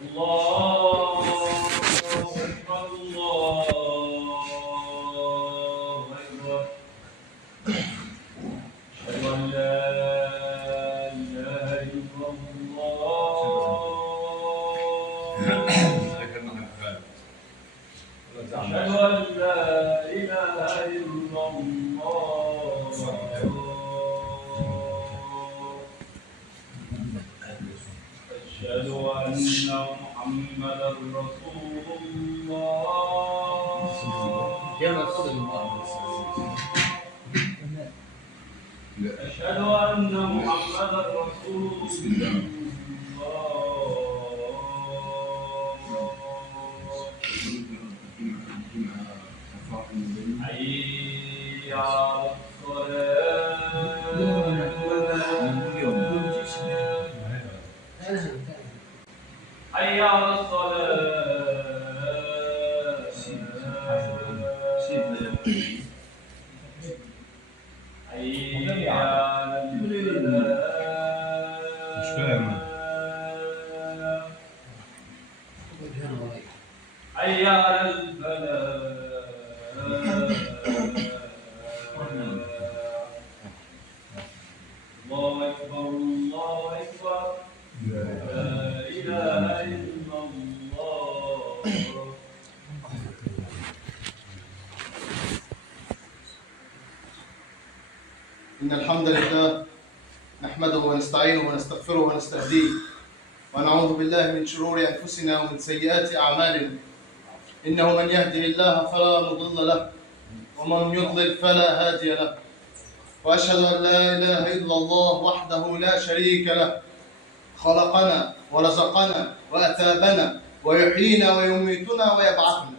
الله أكبر الله أكبر. أشهد أن لا إله إلا الله. أشهد أن لا إله إلا الله. أشهد أن محمدا رسول الله. أشهد أن محمدا رسول الله. حي على الصلاة. حي على الصلاة. حي على الفلاح. حي على الفلاح. الله أكبر الله أكبر. لا إله إلا الله. إن الحمد لله نحمده ونستعينه ونستغفره ونستهديه ونعوذ بالله من شرور أنفسنا ومن سيئات أعمالنا. إنه من يهده الله فلا مضل له ومن يضلل فلا هادي له. وأشهد أن لا إله إلا الله وحده لا شريك له، خلقنا ورزقنا وأثابنا ويحيينا ويميتنا ويبعثنا.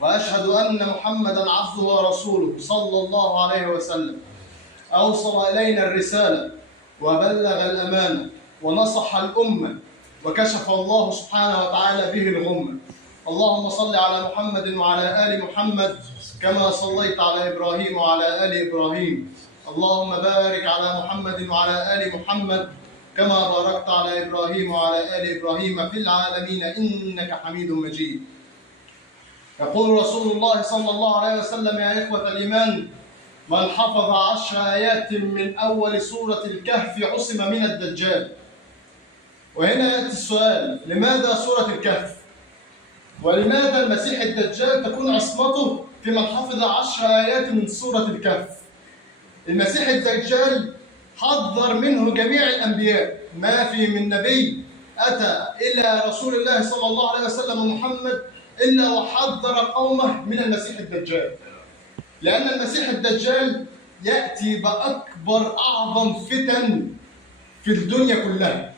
وأشهد أن محمدا عبده ورسوله صلى الله عليه وسلم أوصل إلينا الرسالة وبلغ الأمانة ونصح الأمة وكشف الله سبحانه وتعالى به الغمة. اللهم صل على محمد وعلى آل محمد كما صليت على إبراهيم وعلى آل إبراهيم. اللهم بارك على محمد وعلى آل محمد كما باركت على إبراهيم وعلى آل إبراهيم في العالمين إنك حميد مجيد. يقول رسول الله صلى الله عليه وسلم: يا إخوة الإيمان، من حفظ 10 آيات من أول سورة الكهف عصم من الدجال. وهنا يأتي السؤال: لماذا سورة الكهف؟ ولماذا المسيح الدجال تكون عصمته في من حفظ 10 آيات من سورة الكهف؟ المسيح الدجال حذر منه جميع الأنبياء، ما في من نبي أتى إلى رسول الله صلى الله عليه وسلم محمد إلا وحذر قومه من المسيح الدجال. لأن المسيح الدجال يأتي بأكبر أعظم فتن في الدنيا كلها.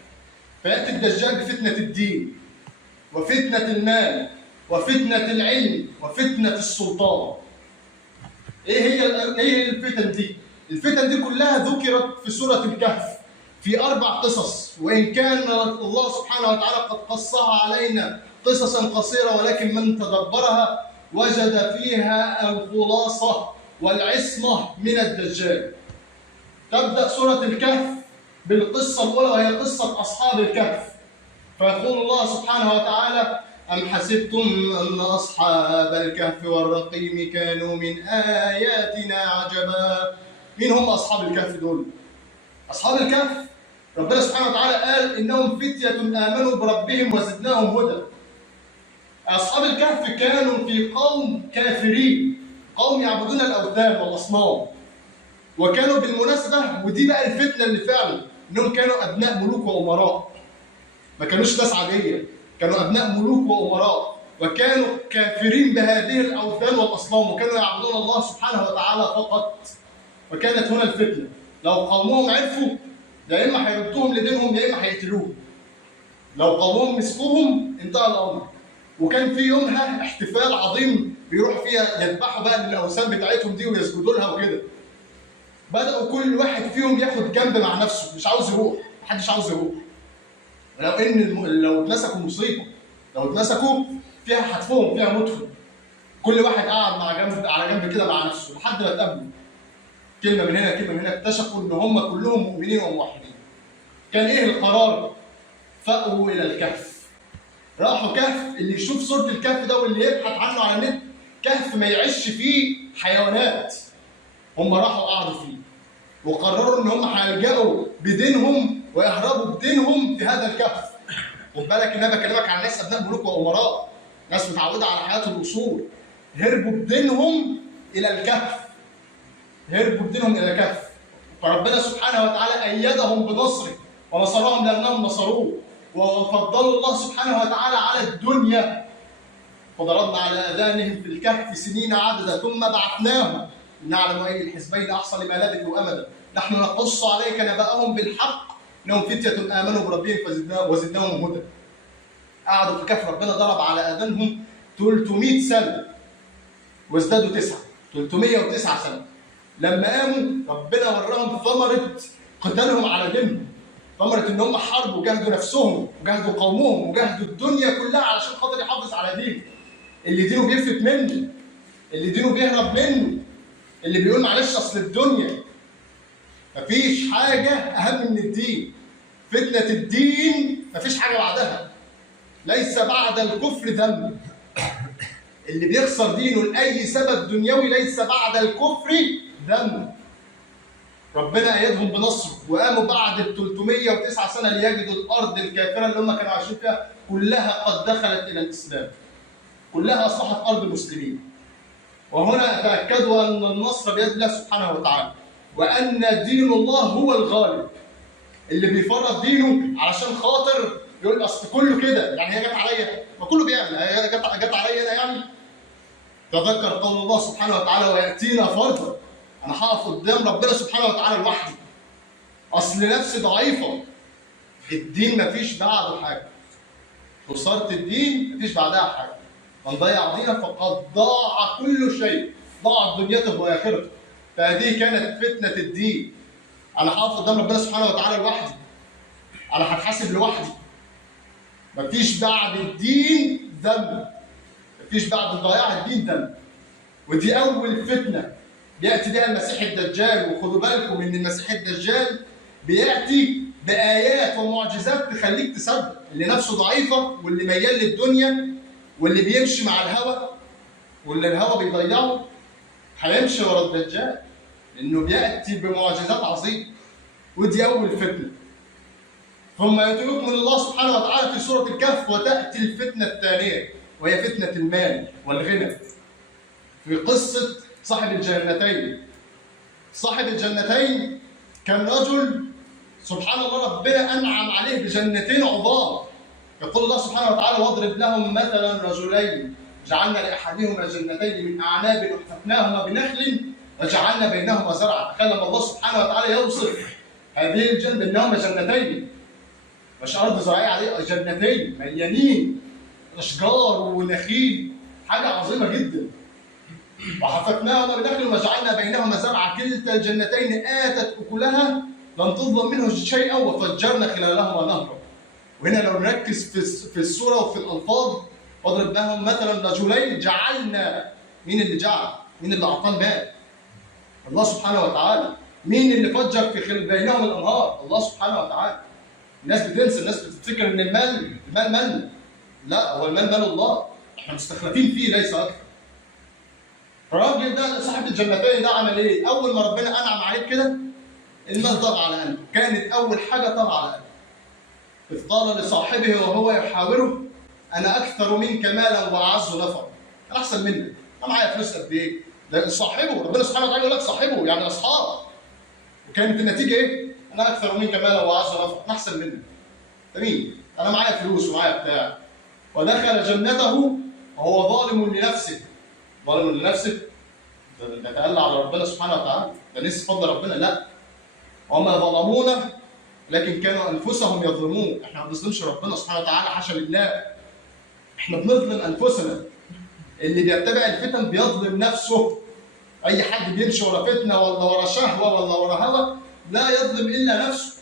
فيأتي الدجال بفتنة الدين وفتنة المال وفتنة العلم وفتنة السلطان. إيه هي الفتن دي؟ الفتن دي كلها ذكرت في سورة الكهف في 4 قصص، وإن كان الله سبحانه وتعالى قد قصها علينا قصصا قصيرة، ولكن من تدبرها وجد فيها الخلاصة والعصمة من الدجال. تبدأ سورة الكهف بالقصة الأولى، وهي قصة أصحاب الكهف. فيقول الله سبحانه وتعالى: أم حسبتم أن أصحاب الكهف والرقيم كانوا من آياتنا عجبا. مين هم أصحاب الكهف دول؟ أصحاب الكهف ربنا سبحانه وتعالى قال: إنهم فتية آمنوا بربهم وزدناهم هدى. أصحاب الكهف كانوا في قوم كافرين، قوم يعبدون الأوثان والأصنام. وكانوا بالمناسبة، ودي بقى الفتنة اللي فعلا، إنهم كانوا أبناء ملوك وأمراء. ما كانوش ناس عادية، كانوا أبناء ملوك وأمراء، وكانوا كافرين بهذه الأوثان والأصنام، وكانوا يعبدون الله سبحانه وتعالى فقط. وكانت هنا الفتنة: لو قومهم عرفوا، يا إما هيردوهم لدينهم يا إما هيقتلوهم. لو قومهم مسكوهم انتهى الأمر. وكان في يومها احتفال عظيم بيروحوا فيها يذبحوا بقى للأوثان بتاعتهم دي ويسجدوا لها وكده. بدأوا كل واحد فيهم ياخد جنب مع نفسه، مش عاوز يروح، محدش عاوز يروح. لو اتمسكوا مصيبة، لو اتمسكوا فيها حتفهم، فيها موتهم. كل واحد قاعد على جنب كده مع نفسه لحد ما اتقابلوا. كلمة من هنا كلمة من هنا، اكتشفوا إن هم كلهم مؤمنين وموحدين. كان إيه القرار؟ فأووا إلى الكهف. راحوا كهف، اللي يشوف صورة الكهف ده واللي يبحث عنه على النت، كهف ما يعيش فيه حيوانات. هم راحوا قعدوا فيه وقرروا ان هم هيلجأوا بدينهم ويهربوا بدينهم في هذا الكهف. خد بالك ان انا بكلمك عن ناس ابناء ملوك وامراء، ناس متعوده على حياه الاصول، هربوا بدينهم الى الكهف. هربوا بدينهم الى الكهف، فربنا سبحانه وتعالى ايدهم بنصره ونصرهم لانهم نصروه، وفضلوا الله سبحانه وتعالى على الدنيا. فضربنا على اذانهم في الكهف سنين عددا ثم بعثناهم لنعلم اي الحزبين احصى لما لبثوا امدا نحن نقص عليك نبأهم بالحق انهم فتية امنوا بربهم وزدناهم هدى. قعدوا في الكهف، ربنا ضرب على اذانهم 300 سنه وازدادوا 9، 309 سنه. لما قاموا ربنا وراهم ثمره قتالهم على دينهم، ثمره ان هم حاربوا وجاهدوا نفسهم وجاهدوا قومهم وجاهدوا الدنيا كلها علشان خاطر يحافظ على دينه. اللي دينه بيفلت منه، اللي دينه بيهرب منه، اللي بيقول معلش اصل الدنيا. مفيش حاجه اهم من الدين. فتنه الدين مفيش حاجه بعدها. ليس بعد الكفر ذنب. اللي بيخسر دينه لاي سبب دنيوي ليس بعد الكفر ذنب. ربنا ايدهم بنصره وقاموا بعد ال 309 سنه ليجدوا الارض الكافره اللي هم كانوا عايشين فيها كلها قد دخلت الى الاسلام. كلها اصبحت ارض مسلمين. وهنا تاكدوا ان النصر بيد الله سبحانه وتعالى، وان دين الله هو الغالب. اللي بيفرط دينه علشان خاطر يقول اصل كله كده، يعني هي جت عليا، ما كله بيعمل، هي جت عليا انا يعني. تذكر قول الله سبحانه وتعالى وياتينا فردا. انا هقف قدام ربنا سبحانه وتعالى لوحدي. اصل نفسي ضعيفه. الدين مفيش بعده حاجه. خساره الدين مفيش بعدها حاجه. من ضيع دينه فقد ضاع كل شيء، ضاعت دنيته واخرته. فهذه كانت فتنه الدين. انا هقف قدام ربنا سبحانه وتعالى لوحدي. انا هتحاسب لوحدي. مفيش بعد الدين ذنب. مفيش بعد ضياع الدين ذنب. ودي اول فتنه بياتي بها المسيح الدجال. وخدوا بالكم ان المسيح الدجال بياتي بايات ومعجزات تخليك تصدق. اللي نفسه ضعيفه واللي ميال للدنيا واللي بيمشي مع الهوى واللي الهوى بيضيعه هيمشي ورا الدجال، لانه بياتي بمعجزات عظيمه. ودي اول فتنه. ثم يتوب من الله سبحانه وتعالى في سوره الكهف، وتاتي الفتنه الثانيه وهي فتنه المال والغنى. في قصه صاحب الجنتين. صاحب الجنتين كان رجل سبحان الله ربنا انعم عليه بجنتين عظام. يقول الله سبحانه وتعالى واضرب لهم مثلا رجلين جعلنا لاحدهما جنتين من اعناب وحففناهما بنخل وجعلنا بينهما زرعا. تخيل لما الله سبحانه وتعالى يوصف هذه الجنه انهما جنتين، مش ارض زراعيه عليه، جنتين مليانين اشجار ونخيل، حاجه عظيمه جدا. وحففناهما بنخل وجعلنا بينهما زرعا كلتا الجنتين اتت اكلها لم تظلم منه شيئا وفجرنا خلالهما نهرا. وهنا لو نركز في السوره وفي الالفاظ، واضرب لهم مثلا رجلين جعلنا. مين اللي جعل؟ مين اللي اعطاه المال؟ الله سبحانه وتعالى. مين اللي فجر في بينهم الانهار؟ الله سبحانه وتعالى. الناس بتنسى، الناس بتفتكر ان المال مال. لا، هو المال مال الله، احنا مستخلفين فيه ليس اكثر. الراجل ده صاحب الجنتين ده عمل ايه؟ اول ما ربنا انعم عليه كده المال طغى على قلبه. كانت اول حاجه طغى على قلبه. إذ قال لصاحبه وهو يحاوره انا اكثر منك مالا واعز نفرا. انا احسن منك، انا معايا فلوس قد ايه؟ ده صاحبه، ربنا سبحانه وتعالى يقول لك صاحبه يعني اصحاب. وكانت النتيجه ايه؟ انا اكثر منك مالا واعز نفرا، انا احسن منك. ده مين؟ انا معايا فلوس ومعايا بتاع. ودخل جنته وهو ظالم لنفسه. ظالم لنفسه؟ ده يتألى على ربنا سبحانه وتعالى؟ ده نسي فضل ربنا؟ لا. وما ظلمونا لكن كانوا انفسهم يظلمون. احنا ما بنظلمش ربنا سبحانه وتعالى، حاشا لله. احنا بنظلم انفسنا. اللي بيتبع الفتن بيظلم نفسه. اي حد بيمشي ورا فتنه ولا ورا شهوه ولا ورا هوى لا يظلم الا نفسه.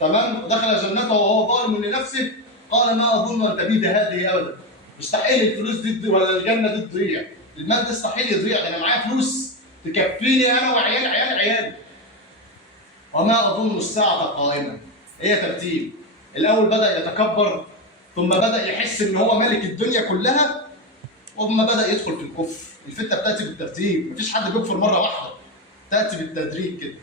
تمام؟ دخل جنته وهو ظالم لنفسه قال ما اظن ان تبيد هذه ابدا. مستحيل الفلوس دي ولا الجنه دي تضيع. المال ده مستحيل يضيع. انا معايا فلوس تكفيني انا وعيال عيالي. وما اظن الساعه قائمه. هي ترتيب. الاول بدا يتكبر ثم بدأ يحس ان هو ملك الدنيا كلها، ثم بدأ يدخل في الكفر. الفتنة بتأتي بالترتيب، مفيش حد بيكفر مرة واحدة، تأتي بالتدريج كده.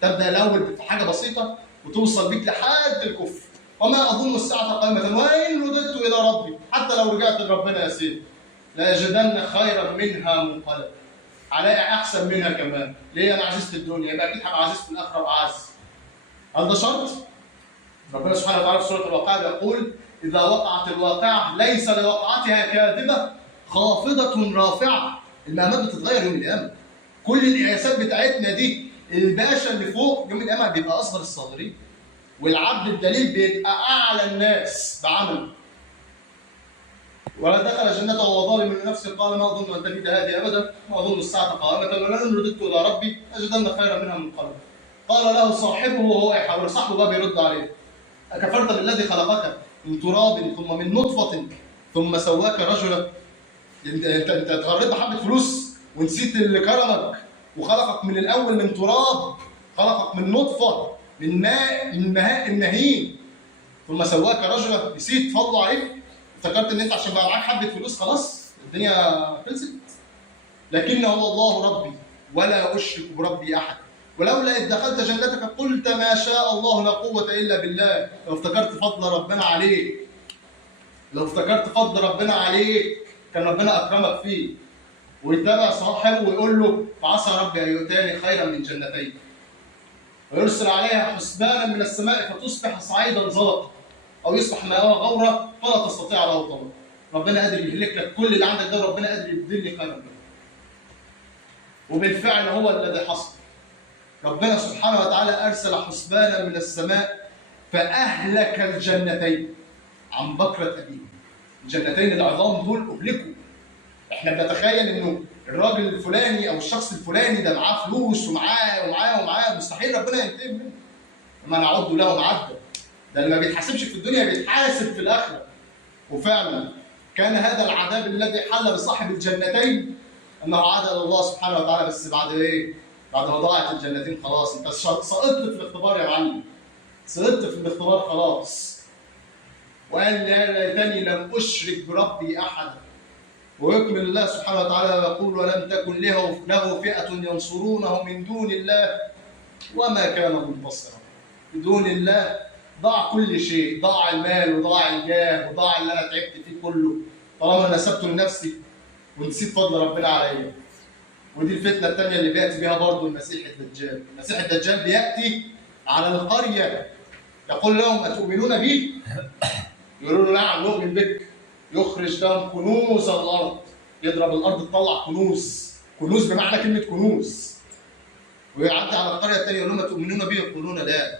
تبدأ الأول في حاجة بسيطة وتوصل بيك لحد الكفر. وما أظن الساعة قائمة وإن رددت إلى ربي، حتى لو رجعت لربنا يا سيدي لأجدن خيرا منها منقلبا، علي أحسن منها كمان. ليه؟ أنا عزيز في الدنيا، يبقى أكيد هبقى عزيز في الآخرة وأعز. هل ده شرط؟ ربنا سبحانه وتعالى في سورة الواقعة يقول: إذا وقعت الواقعة ليس لوقعتها كاذبة خافضة رافعة. المقامات بتتغير يوم القيامة. كل القياسات بتاعتنا دي، الباشا اللي فوق يوم القيامة بيبقى أصغر الصاغرين، والعبد الدليل بيبقى أعلى الناس بعمله. ولا دخل جنته وهو ظالم لنفسه قال ما أظن أن تبيد هذه أبدا، ما أظن الساعة قائمة ولئن رددت إلى ربي أجدن خيرا منها منقلبا. قال له صاحبه وهو يحاول، صاحبه بقى بيرد عليه: أكفرت بالذي خلقك من تراب ثم من نطفة ثم سواك رجلا؟ انت اتغريت بحبة فلوس ونسيت اللي كرمك وخلقك من الأول من تراب، خلقك من نطفة من ماء مهين، ثم سواك رجلا. نسيت فضله عليك، افتكرت ان انت عشان بقى معاك حبة فلوس خلاص الدنيا خلصت. لكنه الله ربي ولا أشرك بربي أحد، ولولا إذ دخلت جنتك قلت ما شاء الله لا قوة إلا بالله. لو افتكرت فضل ربنا عليك، لو افتكرت فضل ربنا عليك كان ربنا أكرمك فيه. ويتابع صاحبه ويقول له: فعسى ربي أن يؤتاني خيرا من جنتين ويرسل عليها حسبانا من السماء فتصبح صعيدا زلقا أو يصبح ماءها غورا فلا تستطيع له طلبا. ربنا قادر يهلك لك كل اللي عندك ده، وربنا قادر يبدل لي خيرا منه. وبالفعل هو الذي حصل. ربنا سبحانه وتعالى أرسل حسبانا من السماء فأهلك الجنتين عن بكرة أبيهم. الجنتين العظام دول أهلكوا. إحنا بنتخيل إنه الراجل الفلاني أو الشخص الفلاني ده معاه فلوس ومعاه مستحيل ربنا ينتقم منه. ما نعد لهم عدا. ده اللي ما بيتحاسبش في الدنيا بيتحاسب في الآخرة. وفعلا كان هذا العذاب الذي حل بصاحب الجنتين أنه عاد إلى الله سبحانه وتعالى، بس بعد إيه؟ بعد ما ضاعت الجنتين خلاص. انت سقطت في الاختبار يا معلم، سقطت في الاختبار خلاص. وقال: يا ليتني لم اشرك بربي احدا. ويكمل الله سبحانه وتعالى ويقول: ولم تكن له فئة ينصرونه من دون الله وما كان منتصرا. بدون الله ضاع كل شيء، ضاع المال وضاع الجاه وضاع اللي انا تعبت فيه كله طالما نسبته لنفسي ونسيت فضل ربنا عليا. ودي الفتنة الثانية اللي بيأتي بها برضه المسيح الدجال. المسيح الدجال بيأتي على القرية يقول لهم: أتؤمنون بي؟ يقولوا له: نعم نؤمن بك. يخرج لهم كنوز الأرض، يضرب الأرض تطلع كنوز، كنوز بمعنى كلمة كنوز. ويعدي على القرية الثانية يقول لهم: أتؤمنون بي؟ يقولون لا.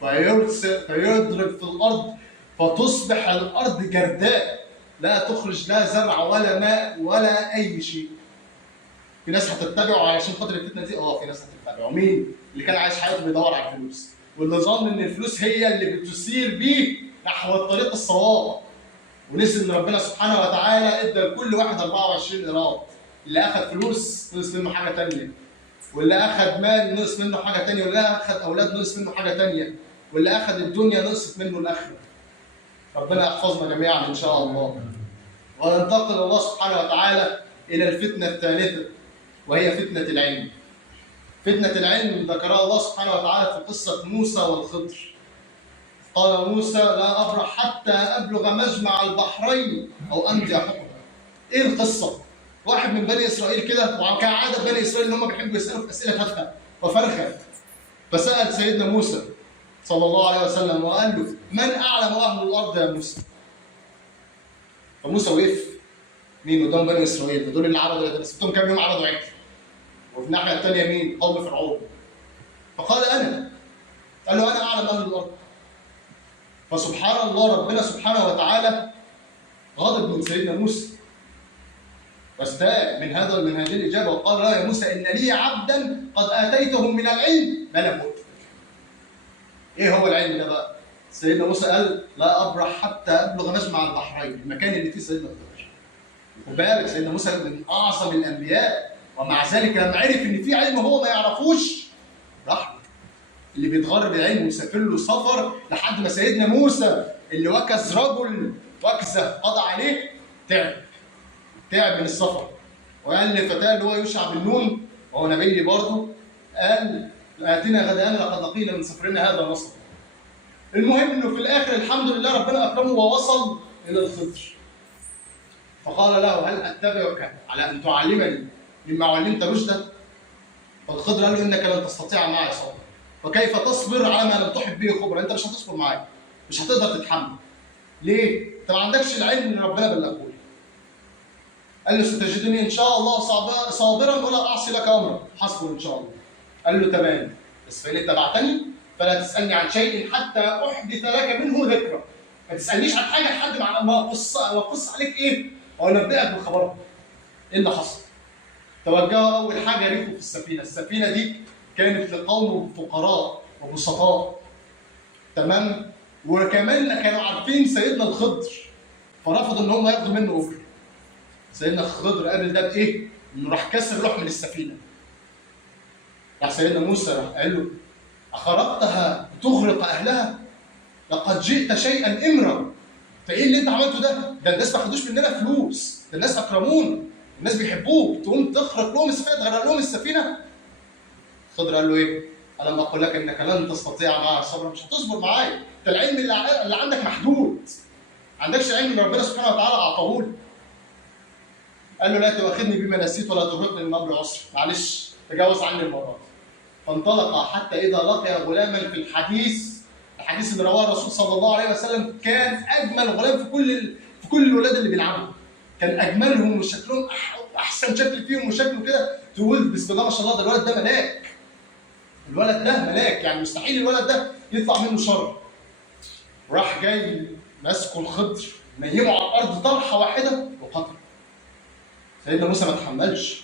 فيضرب في الأرض فتصبح الأرض جرداء لا تخرج لا زرع ولا ماء ولا أي شيء. في ناس هتتبعه علشان خاطر الفتنه دي، في ناس هتتبعه. مين؟ اللي كان عايش حياته بيدور على الفلوس، واللي ظن ان الفلوس هي اللي بتسير بيه نحو الطريق الصواب، ونسي ان ربنا سبحانه وتعالى ادى لكل واحد 24 قيراط. اللي اخذ فلوس نقص منه حاجه ثانيه، واللي اخذ مال نقص منه حاجه ثانيه، واللي اخذ اولاد نقص منه حاجه ثانيه، واللي اخذ الدنيا نقصت منه الاخره. ربنا يحفظنا جميعا ان شاء الله. وينتقل الله سبحانه وتعالى الى الفتنه الثالثه وهي فتنة العلم. فتنة العلم ذكرها الله سبحانه وتعالى في قصة موسى والخضر. قال موسى: لا أبرح حتى أبلغ مجمع البحرين أو أمضي حقبة. إيه القصة؟ واحد من بني إسرائيل كده، وكعادة بني إسرائيل إن هم بيحبوا يسألوا في أسئلة تافهة وفرخة، فسأل سيدنا موسى صلى الله عليه وسلم وقال له: من أعلم أهل الأرض يا موسى؟ فموسى وقف مين قدام بني اسرائيل؟ دول اللي عبدوا، سبتهم كام يوم عبدوا عجل. وفي الناحيه الثانيه مين؟ قوم فرعون. فقال: انا. قال له: انا اعلم اهل الارض. فسبحان الله ربنا سبحانه وتعالى غضب من سيدنا موسى واستاء من هذه الاجابه وقال: لا يا موسى ان لي عبدا قد اتيته من العلم ما لم أؤت. ايه هو العلم ده بقى؟ سيدنا موسى قال: لا ابرح حتى ابلغ مجمع البحرين، المكان اللي فيه سيدنا الخضر. وبالك سيدنا موسى من اعظم الانبياء، ومع ذلك لما عرف ان في علم هو ما يعرفوش راح. اللي بيتغرب العلم ويسافر له سفر لحد ما سيدنا موسى اللي وكز رجل وكزه قضى عليه تعب من السفر. وقال لفتاه اللي هو يوشع بن نون وهو نبي برضه، قال اتنا غداءنا لقد لقينا من سفرنا هذا نصبا. المهم انه في الاخر الحمد لله ربنا اكرمه ووصل الى الخضر. فقال له هل اتبعك على ان تعلمني مما علمت رشدا؟ فالخضر قال له انك لن تستطيع معي صبرا، وكيف تصبر على ما لم تحط به خبرا؟ انت مش هتصبر معايا، مش هتقدر تتحمل. ليه؟ انت ما عندكش العلم اللي ربنا بلغه لي. قال له ستجدني ان شاء الله صابرا ولا اعصي لك امرا، حسبه ان شاء الله. قال له تمام، بس فان اتبعتني فلا تسالني عن شيء حتى احدث لك منه ذكرى. ما تسالنيش عن حاجه لحد ما اقص عليك ايه؟ وانبئك بخبرها. ايه اللي حصل؟ توجهوا اول حاجه ركبوا في السفينه، السفينه دي كانت لقوم فقراء وبسطاء. تمام؟ وكمان كانوا عارفين سيدنا الخضر فرفضوا ان هم ياخدوا منه اجر. سيدنا الخضر قابل ده بايه؟ انه راح كسر روح من السفينه. راح سيدنا موسى راح قال له اخرقتها لتغرق اهلها؟ لقد جئت شيئا امرا. فايه اللي انت عملته ده؟ ده الناس ما خدوش مننا فلوس، ده الناس اكرمونا، الناس بيحبوك، تقوم تخرق لهم السفينه، تغرق لهم السفينه؟ الخضر قال له ايه؟ الم اقل لك انك لن تستطيع معي صبرا؟ مش هتصبر معايا، انت العلم اللي عندك محدود. ما عندكش العلم اللي ربنا سبحانه وتعالى اعطاه لك. قال له لا تؤاخذني بما نسيت ولا ترهقني من امر عسر، معلش تجاوز عني المره دي. فانطلق حتى اذا لقي غلاما في الحديث اللي رواه الرسول صلى الله عليه وسلم كان اجمل غلام في كل الولاد اللي بيلعبوا. كان اجملهم وشكلهم احسن شكل فيهم وشكله كده تقول بسم الله ما شاء الله، ده الولد ده ملاك. الولد ده ملاك، يعني مستحيل الولد ده يطلع منه شر. راح جاي ماسكه الخضر نيمه على الارض طرحه واحده وقتله. سيدنا موسى ما تحملش،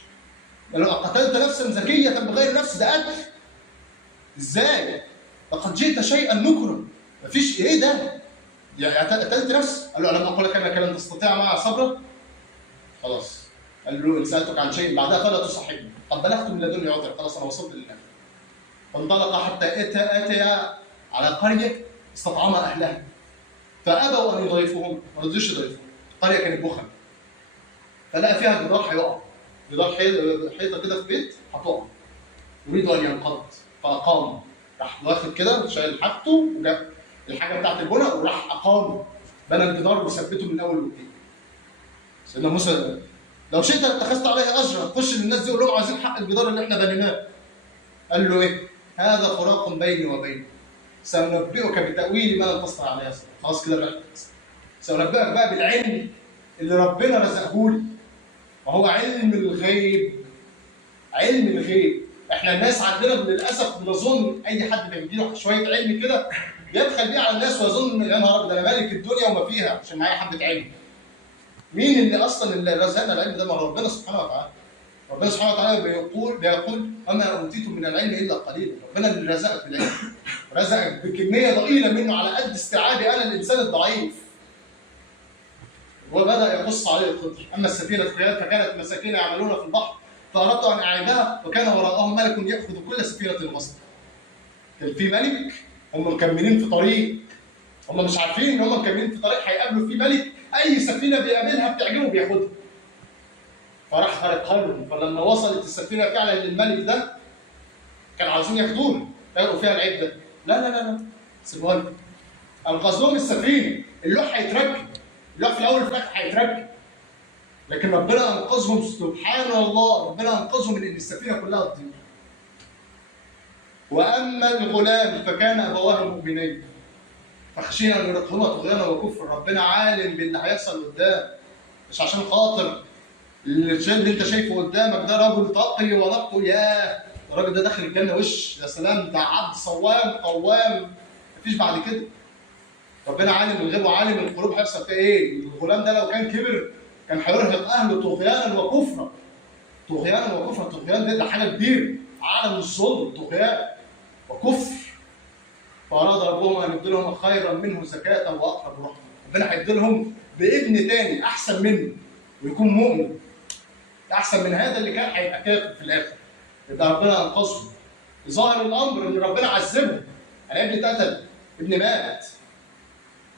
قال له قتلت نفسا زكيه بغير نفس، ده قتل ازاي؟ لقد جئت شيئا نكرا، مفيش ايه ده؟ يعني قتلت نفس؟ قال له الم اقل لك انك لن تستطيع معي صبرا؟ خلاص. قال له ان سالتك عن شيء بعدها فلا تصاحبني، قد بلغت من لدني عذر، خلاص انا وصلت لله. فانطلق حتى اتى على قريه استطعم اهلها فابوا ان يضيفوهم، ما رضيوش يضيفوهم. القريه كانت بخل، فلقى فيها جدار هيقع، جدار حيطه كده في بيت هتقع، يريد ان ينقض فاقام. راح واخد كده شايل حاجته وجاب الحاجه بتاعت البناء وراح اقام، بنى الجدار وثبته من اول وجديد. سيدنا موسى لو شئت اتخذت عليه اجرا، خش للناس دي قول لهم عايزين حق الجدار اللي احنا بنيناه. قال له ايه؟ هذا فراق بيني وبينك، سأنبئك بتأويل ما لم تستطع عليه صبرا. خلاص كده بقى، سأنبئك بقى بالعلم اللي ربنا رزقه لي، وهو علم الغيب. علم الغيب، احنا الناس عندنا للاسف بنظن اي حد بيديله شويه علم كده يبخل بيه على الناس ويظن يا نهار ابيض انا مالك الدنيا وما فيها عشان معايا حبه علم. مين اللي اصلا اللي رزقنا العلم ده؟ ما هو ربنا سبحانه وتعالى. ربنا سبحانه وتعالى بيقول وما اوتيتم من العلم الا قليلا. ربنا اللي رزقك بالعلم، رزقك بكميه ضئيله منه على قد استيعابي انا الانسان الضعيف. وبدا يقص عليه الخضر. اما السفينه فكانت مساكين يعملون في البحر فاردت ان اعيدها وكان وراءهم ملك ياخذ كل سفينه غصبا. كان في ملك، هم مكملين في طريق، هم مش عارفين ان هم مكملين في طريق هيقابلوا فيه ملك اي سفينه بيقابلها بتعجبه بياخدها. فراح غرقها لهم. فلما وصلت السفينه فعلا للملك ده كانوا عاوزين ياخدوها يلاقوا فيها العيب ده. لا لا لا لا سيبوها لهم. انقذ لهم السفينه، اللوح هيتركب، اللوح في الاول وفي الاخر هيتركب. لكن ربنا انقذهم سبحان الله، ربنا انقذهم من ان السفينه كلها تطير. واما الغلام فكان ابواه مؤمنين فخشينا ان يرهقهما طغيانا وكفر. ربنا عالم باللي هيحصل قدام، مش عشان خاطر اللي انت شايفه قدامك ده رجل تقي ونقي، ياه الراجل ده داخل الجنه وش يا سلام، ده عبد صوام قوام، مفيش بعد كده. ربنا عالم الغيب وعالم القلوب هيحصل فيها ايه. الغلام ده لو كان كبر كان هيرهق اهله طغيانا وكفرا. طغيانا وكفرا، طغيان ده حاجه كبيره، عالم الظلم، طغيان وكفر. فاراد ربهم ان يبدلهم خيرا منه زكاه واقرب رحمه. ربنا هيبدلهم بابن تاني احسن منه ويكون مؤمن، احسن من هذا اللي كان هيبقى كافر في الاخر. يبقى ربنا انقذهم. ظاهر الامر ان ربنا عذبهم. انا ابني اتقتل، ابني مات،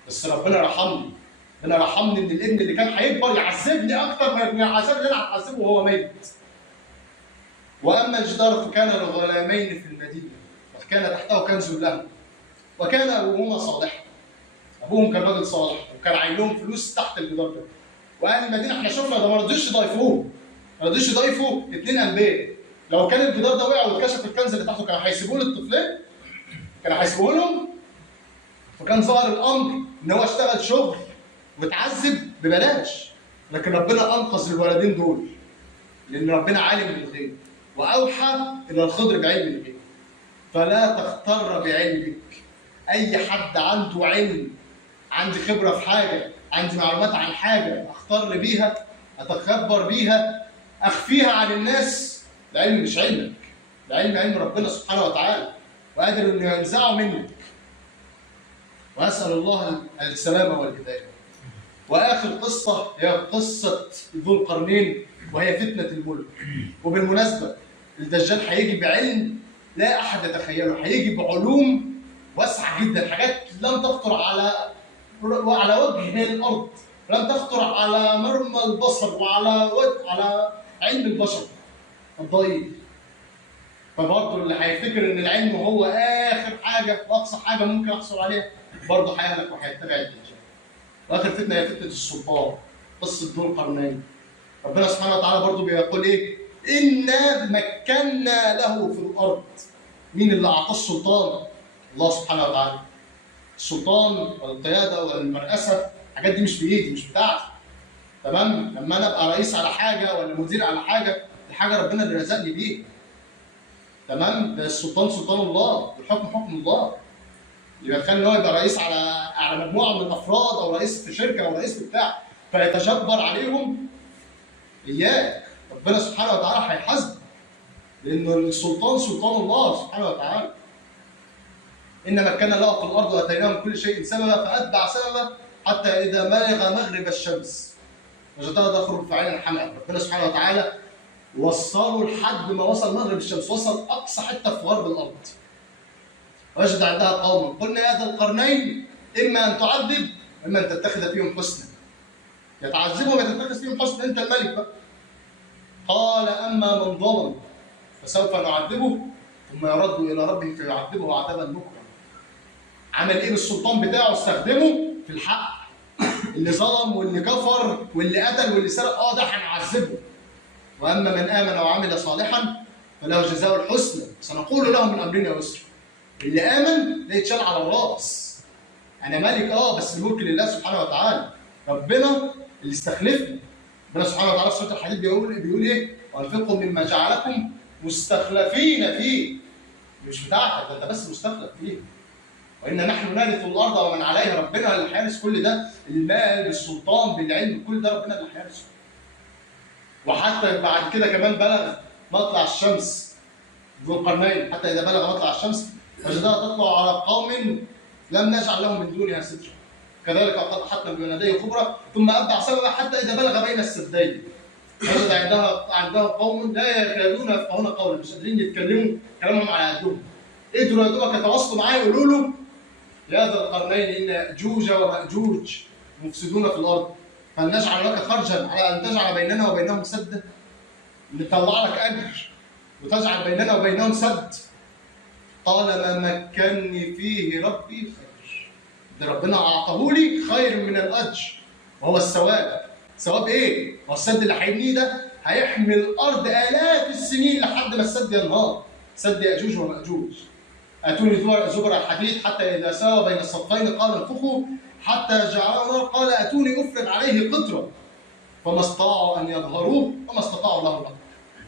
بس ربنا رحمني. ربنا رحمني ان الابن اللي كان هيكبر يعذبني اكتر من العذاب اللي انا هعذبه وهو ميت. واما الجدار فكان لغلامين في المدينه وكان تحته كنز لهم وكان ابوهما صالحا. ابوهم كان راجل صالح وكان عاين لهم فلوس تحت الجدار ده. واهل المدينه احنا شفنا ده ما رضيوش يضيفوه. ما رضيوش يضيفوا 2 انبياء. لو كان الجدار ده وقع واتكشف الكنز اللي تحته كانوا هيسيبوه للطفلين؟ كانوا هيسيبوه لهم؟ فكان ظهر الامر ان هو اشتغل شغل واتعذب ببلاش. لكن ربنا انقذ الولدين دول لان ربنا عالم بالغيب واوحى الى الخضر بعلم الغيب. فلا تغتر بعلمك. اي حد عنده علم، عندي خبره في حاجه، عندي معلومات عن حاجه اختار بيها، اتخبر بيها، اخفيها عن الناس. العلم مش علمك، العلم علم ربنا سبحانه وتعالى وقادر انه ينزعه منك. واسال الله السلامه والهدايه. واخر قصه هي قصه ذو القرنين وهي فتنه الملك. وبالمناسبه الدجال هيجي بعلم لا احد يتخيله، هيجي بعلوم واسعه جدا، حاجات لم تخطر على وجه الارض، لم تخطر على مرمى البصر على علم البشر الضئيل. فبرضه اللي هيفتكر ان العلم هو اخر حاجه واقصى حاجه ممكن يحصل عليها برضه هيهلك وهيتبع الدجال. واخر فتنه هي فتنه السلطان، قصه ذو القرنين. ربنا سبحانه وتعالى برضه بيقول ايه؟ انا مكنا له في الارض. مين اللي اعطاه السلطان؟ الله سبحانه وتعالى. السلطان والقياده والمرأسه الحاجات دي مش في ايدي، مش بتاعتي. تمام؟ لما انا ابقى رئيس على حاجه ولا مدير على حاجه، دي حاجه ربنا اللي رزقني بيها. تمام؟ ده السلطان سلطان الله، والحكم حكم الله. اللي بيخلي ان هو يبقى رئيس على مجموعه من الافراد او رئيس في شركه او رئيس في بتاع فيتجبر عليهم، اياك. ربنا سبحانه وتعالى هيحاسبك. لانه السلطان سلطان الله سبحانه وتعالى. إن مكنا له في الأرض وآتيناه من كل شيء سببا فأتبع سببا حتى إذا بلغ مغرب الشمس وجدها تخرج في عين حمراء. ربنا سبحانه وتعالى وصله لحد ما وصل مغرب الشمس، وصل أقصى حتة في غرب الأرض. وجد عندها قوما قلنا يا ذا القرنين إما أن تعذب وإما أن تتخذ فيهم حسنا. يتعذبهم وتتخذ فيهم حسنا، أنت الملك بقى. قال أما من ظلم فسوف نعذبه ثم يرد إلى ربه فيعذبه عذابا نكرا. عمل ايه بالسلطان بتاعه؟ استخدمه في الحق. اللي ظلم واللي كفر واللي قتل واللي سرق ده هنعذبه. واما من امن وعمل صالحا فله جزاء الحسنى سنقول له من امرنا يسرا. اللي امن ده يتشال على الراس. انا ملك بس الملك لله سبحانه وتعالى. ربنا اللي استخلفني. ربنا سبحانه وتعالى في سوره الحديد بيقول ايه؟ وانفقوا مما جعلكم مستخلفين فيه. مش بتاعتك ده، انت بس مستخلف فيه. وإن نحن نرث الأرض ومن عليها. ربنا اللي هيرث كل ده، المال بالسلطان بالعلم كل ده ربنا اللي هيرثه. وحتى بعد كده كمان بلغ مطلع الشمس ذو القرنين، حتى إذا بلغ مطلع الشمس وجدها تطلع على قوم لم نجعل لهم من دونها سترا كذلك قد أحطنا بيناديه خبرا ثم أتبع سببا حتى إذا بلغ بين السدين وجد عندها قوم لا يكادون يفقهون قولا، مش قادرين يتكلموا كلامهم على قدهم. قدروا يا دوبك يتواصلوا معاه يقولوا له يا ذا القرنين إن يأجوج ومأجوج مفسدون في الأرض فهل نجعل لك خرجا على أن تجعل بيننا وبينهم سدا؟ نطلع لك أجر وتجعل بيننا وبينهم سد. قال ما مكنني فيه ربي خير. ده ربنا أعطاه لي خير من الأجر وهو الثواب. ثواب إيه؟ هو السد اللي هيبنيه ده هيحمي الأرض آلاف السنين لحد ما السد ينهار. سد يأجوج ومأجوج. أتوني زبر الحديد حتى إذا ساوى بين الصفين قال انفخوا حتى جعله نار قال أتوني أفرغ عليه قطرا فما استطاعوا أن يظهروه وما استطاعوا له نقبا.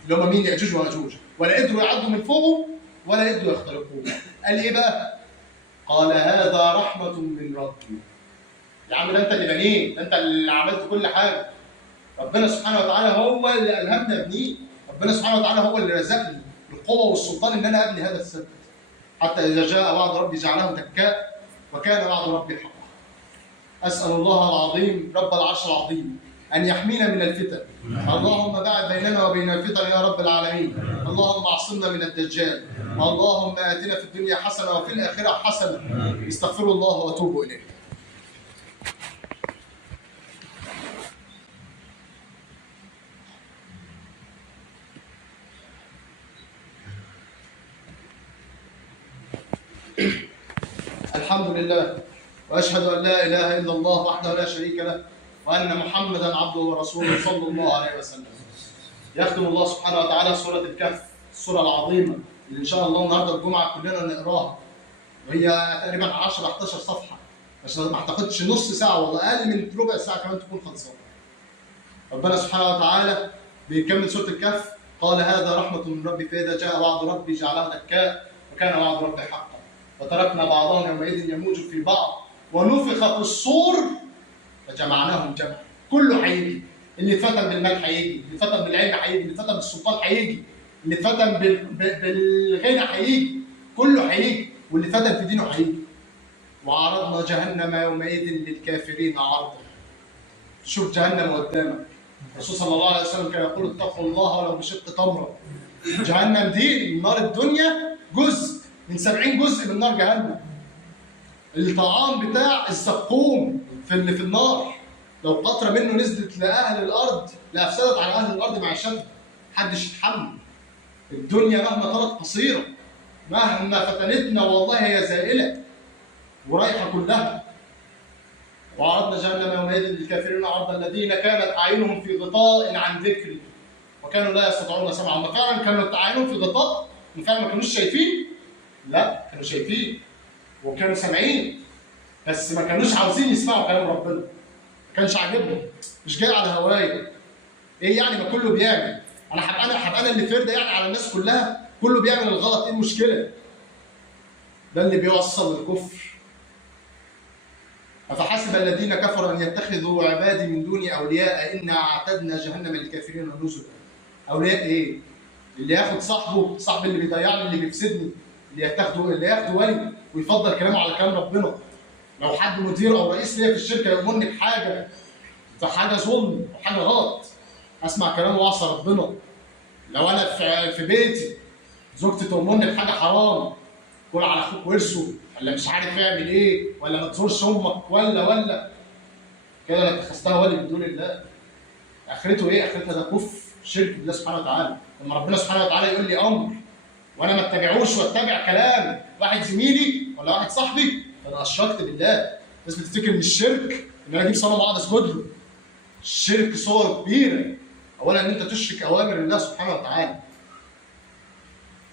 اللي هم مين؟ يأجوج ومأجوج. ولا قدروا يعدوا من فوقه ولا قدروا يخترقوه. قال إيه بقى؟ قال هذا رحمة من ربي. يا عم ده أنت اللي بنيه، ده أنت اللي عملت كل حاجة. ربنا سبحانه وتعالى هو اللي ألهمني أبنيه. ربنا سبحانه وتعالى هو اللي رزقني القوة والسلطان إن أنا أبني هذا السد. حتى إذا جاء وعد ربي جعله دكاء وكان وعد ربي حقا. أسأل الله العظيم رب العرش العظيم أن يحمينا من الفتن. اللهم باعد بيننا وبين الفتن يا رب العالمين. اللهم اعصمنا من الدجال. اللهم آتنا في الدنيا حسنة وفي الآخرة حسنة. استغفروا الله وتوبوا إليه. الحمد لله وأشهد أن لا إله إلا الله وحده لا شريك له وأن محمدا عبده ورسوله صلى الله عليه وسلم. يختم الله سبحانه وتعالى سورة الكهف، السورة العظيمة اللي إن شاء الله النهارده الجمعة كلنا نقراها، وهي تقريبا 10-11 صفحة، بس ما أعتقدش نص ساعة ولا أقل من ربع ساعة كمان تكون خلصانة. ربنا سبحانه وتعالى بيكمل سورة الكهف، قال هذا رحمة من ربي فإذا جاء وعد ربي جعله دكاء وكان وعد ربي حقا وتركنا بعضهم يومئذ يموج في بعض ونفخ في الصور فجمعناهم جمعا. كله هيجي، اللي اتفتن بالمال هيجي، اللي اتفتن بالعلم هيجي، اللي اتفتن بالسلطان هيجي، اللي اتفتن بالغنى هيجي، كله هيجي، واللي اتفتن في دينه هيجي. وعرضنا جهنم يومئذ للكافرين عرضا. شوف جهنم قدامك. الرسول صلى الله عليه وسلم كان يقول اتقوا الله ولو بشق تمره. جهنم دي نار الدنيا جزء من 70 جزء من نار جهنم. الطعام بتاع الزقوم في النار لو قطره منه نزلت لاهل الارض لافسدت على اهل الارض معيشتها، محدش يتحمل. الدنيا مهما كانت قصيره، مهما فتنتنا والله هي زائله ورايحه كلها. وعرضنا جهنم يومئذ للكافرين عرضا الذين كانت اعينهم في غطاء عن ذكري وكانوا لا يستطيعون سمعا. هم فعلا كانت اعينهم في غطاء، هم فعلا ما كانوش شايفين؟ لا، كانوا شايفين وكانوا سامعين، بس ما كانوش عاوزين يسمعوا كلام ربنا. ما كانش عاجبهم، مش جاي على هوايه. ايه يعني ما كله بيعمل؟ انا اللي فرده يعني على الناس كلها، كله بيعمل الغلط، ايه المشكله؟ ده اللي بيوصل للكفر. أفحسب الذين كفروا أن يتخذوا عبادي من دوني أولياء إنا أعتدنا جهنم للكافرين نزلا. أولياء إيه؟ اللي ياخد صاحب اللي بيضيعني اللي بيفسدني، اللي ياخده ولي ويفضل كلامه على كلام ربنا. لو حد مدير أو رئيس ليا في الشركة يأمرني بحاجة ظلم أو حاجة غلط، أسمع كلامه وأعصى ربنا. لو أنا في بيتي زوجتي تأمرني بحاجة حرام، كل على أخوك ورثه، ولا مش عارف يعمل ايه، ولا ما تزورش امك، ولا كده انا اتخذتها ولي من دون الله. اخرته ايه؟ اخرتها ده كفر شرك بالله سبحانه وتعالى. لما ربنا سبحانه وتعالى يقول لي امر وانا ما اتبعوش واتبع كلام واحد زميلي ولا واحد صاحبي، فانا اشركت بالله. الناس بتفتكر ان الشرك ان انا اجيب صنم واقعد اسجد له. الشرك صور كبيره. اولا ان انت تشرك اوامر الله سبحانه وتعالى.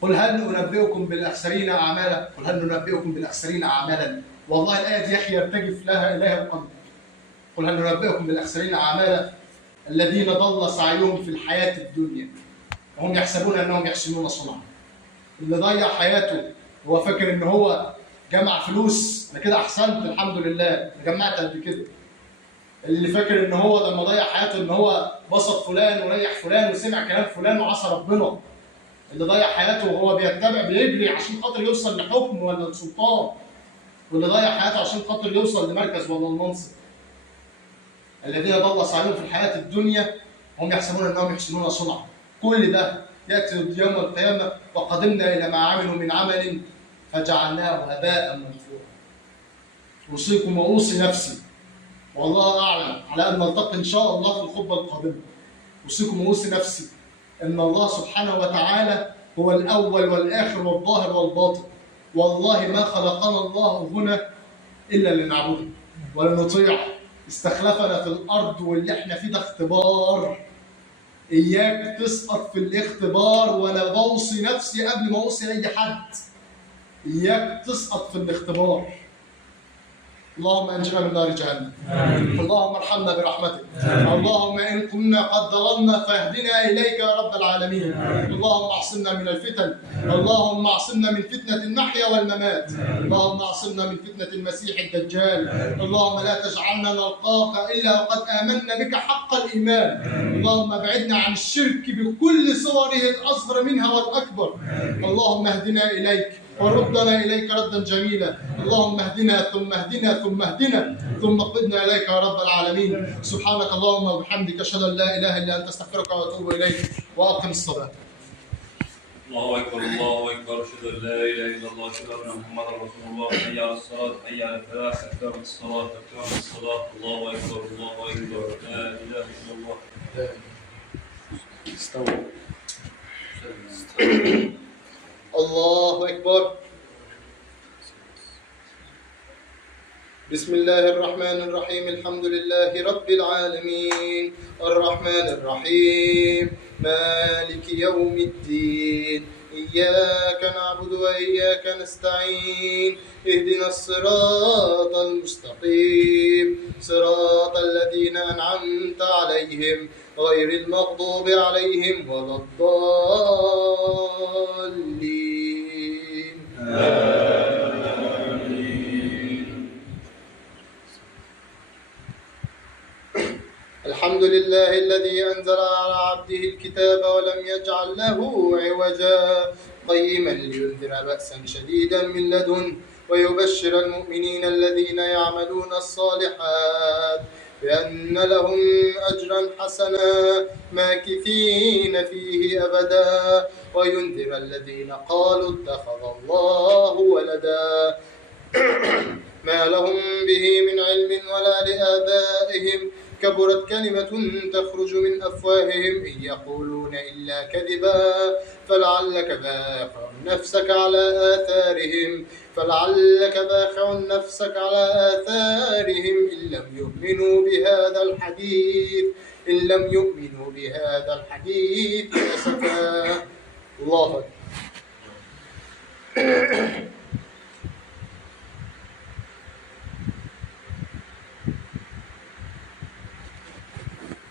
قل هل ننبئكم بالاخسرين اعمالا؟ قل هل ننبئكم بالاخسرين اعمالا؟ والله الايه دي يحيى يرتجف لها اليها القلب. قل هل ننبئكم بالاخسرين اعمالا الذين ضل سعيهم في الحياه الدنيا وهم يحسبون انهم يحسنون صنعا. اللي ضيع حياته هو فاكر ان هو جمع فلوس، انا كده احسنت الحمد لله، انا جمعت قد كده. اللي فاكر ان هو لما ضيع حياته ان هو بسط فلان وريح فلان وسمع كلام فلان وعصى ربنا. اللي ضيع حياته وهو بيجري عشان خاطر يوصل لحكم ولا لسلطان، واللي ضيع حياته عشان خاطر يوصل لمركز ولا المنصب. الذين ضل سعيهم في الحياه الدنيا هم يحسبون انهم يحسنون صنعا. كل ده ياتي يوم القيامه وقدمنا الى ما عملوا من عمل فجعلناه هباء منثورا. اوصيكم واوصي نفسي والله اعلم على ان نلتقي ان شاء الله في الخطبه القادمه. اوصيكم واوصي نفسي ان الله سبحانه وتعالى هو الاول والاخر والظاهر والباطن. والله ما خلقنا الله هنا الا لنعبده ولنطيعه. استخلفنا في الارض واللي احنا فيه ده اختبار. اياك تسقط في الاختبار، وانا بوصي نفسي قبل ما اوصي اي حد. اياك تسقط في الاختبار. اللهم انجنا من نار جهنم. اللهم ارحمنا برحمتك. اللهم ان كنا قد ضللنا فاهدنا اليك يا رب العالمين. اللهم اعصمنا من الفتن. اللهم اعصمنا من فتنه المحيا والممات. اللهم اعصمنا من فتنه المسيح الدجال. اللهم لا تجعلنا نلقاك الا وقد امنا بك حق الايمان. اللهم ابعدنا عن الشرك بكل صوره الاصغر منها والاكبر. اللهم اهدنا اليك وردنا اليك ردا جميلا. اللهم اهدنا ثم اهدنا ثم اهدنا ثم اقبضنا اليك يا رب العالمين. سبحانك اللهم وبحمدك اشهد ان لا اله الا انت استغفرك واتوب اليك واقم الصلاه. الله اكبر الله اكبر، اشهد ان لا اله الا الله، اشهد ان محمدا رسول الله، حي على الصلاه حي على الفلاح، اقام الصلاه اقام الصلاه، الله اكبر الله اكبر، لا اله الا الله. استوى. الله اكبر. بسم الله الرحمن الرحيم الحمد لله رب العالمين الرحمن الرحيم مالك يوم الدين إياك نعبد وإياك نستعين اهدنا الصراط المستقيم صراط الذين أنعمت عليهم غير المغضوب عليهم ولا الضالين الحمد لله الذي أنزل على عبده الكتاب ولم يجعل له عوجا قيما لينذر بأسا شديدا من لدن ويبشر المؤمنين الذين يعملون الصالحات بأن لهم أجرا حسنا ماكثين فيه أبدا وينذر الذين قالوا اتخذ الله ولدا ما لهم به من علم ولا لآبائهم كبرت كلمة تخرج من أفواههم إن يقولون إلا كذبا فلعلك باخع نفسك على آثارهم إن لم يؤمنوا بهذا الحديث أسفا. الله أكبر.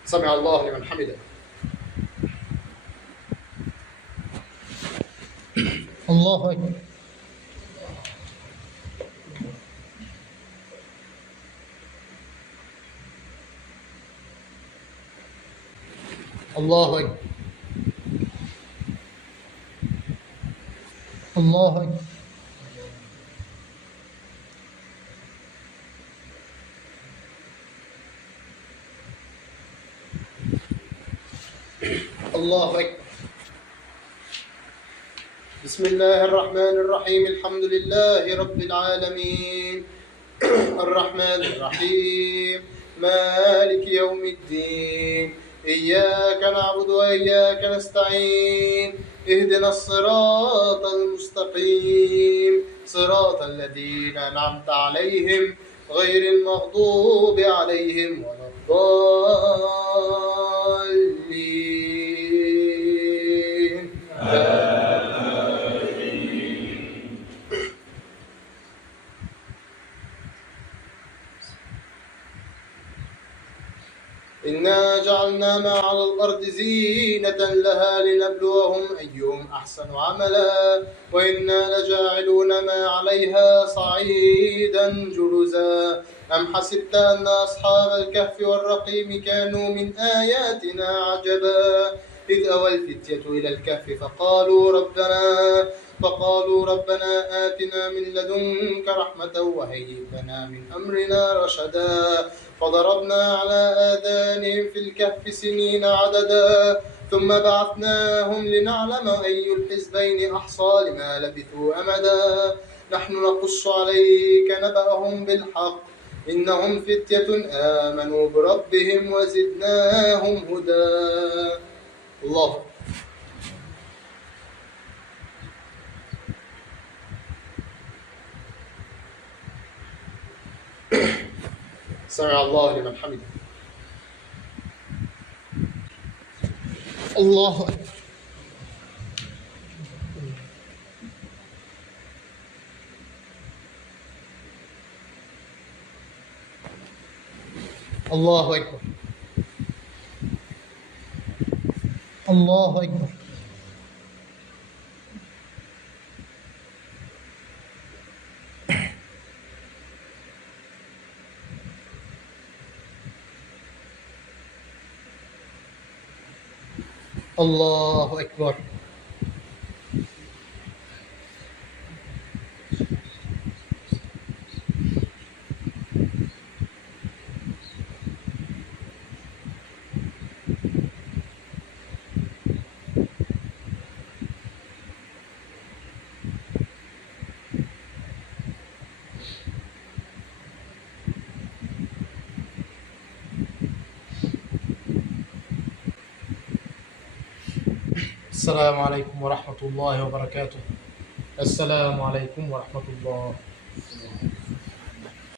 سمع الله لمن حمده. الله أكبر. الله أكبر. الله أكبر. الله أكبر. بسم الله الرحمن الرحيم الحمد لله رب العالمين الرحمن الرحيم مالك يوم الدين إياك نعبد وإياك نستعين اهدنا الصراط المستقيم صراط الذين أنعمت عليهم غير المغضوب عليهم ولا الضالين. إنا جعلنا ما على الأرض زينة لها لنبلوهم أيهم أحسن عملا وإنا لجاعلون ما عليها صعيدا جرزا. أم حسبت أن أصحاب الكهف والرقيم كانوا من آياتنا عجبا إذ أوى الفتية إلى الكهف فقالوا ربنا آتنا من لدنك رحمة وهيئ لنا من أمرنا رشدا فضربنا على آذانهم في الكهف سنين عددا ثم بعثناهم لنعلم أي الحزبين أحصى لما لبثوا أمدا نحن نقص عليك نبأهم بالحق إنهم فتية آمنوا بربهم وزدناهم هدى. الله. سمع الله لمن حمده. الله أكبر. الله أكبر. الله أكبر. الله أكبر. السلام عليكم ورحمة الله وبركاته. السلام عليكم ورحمة الله.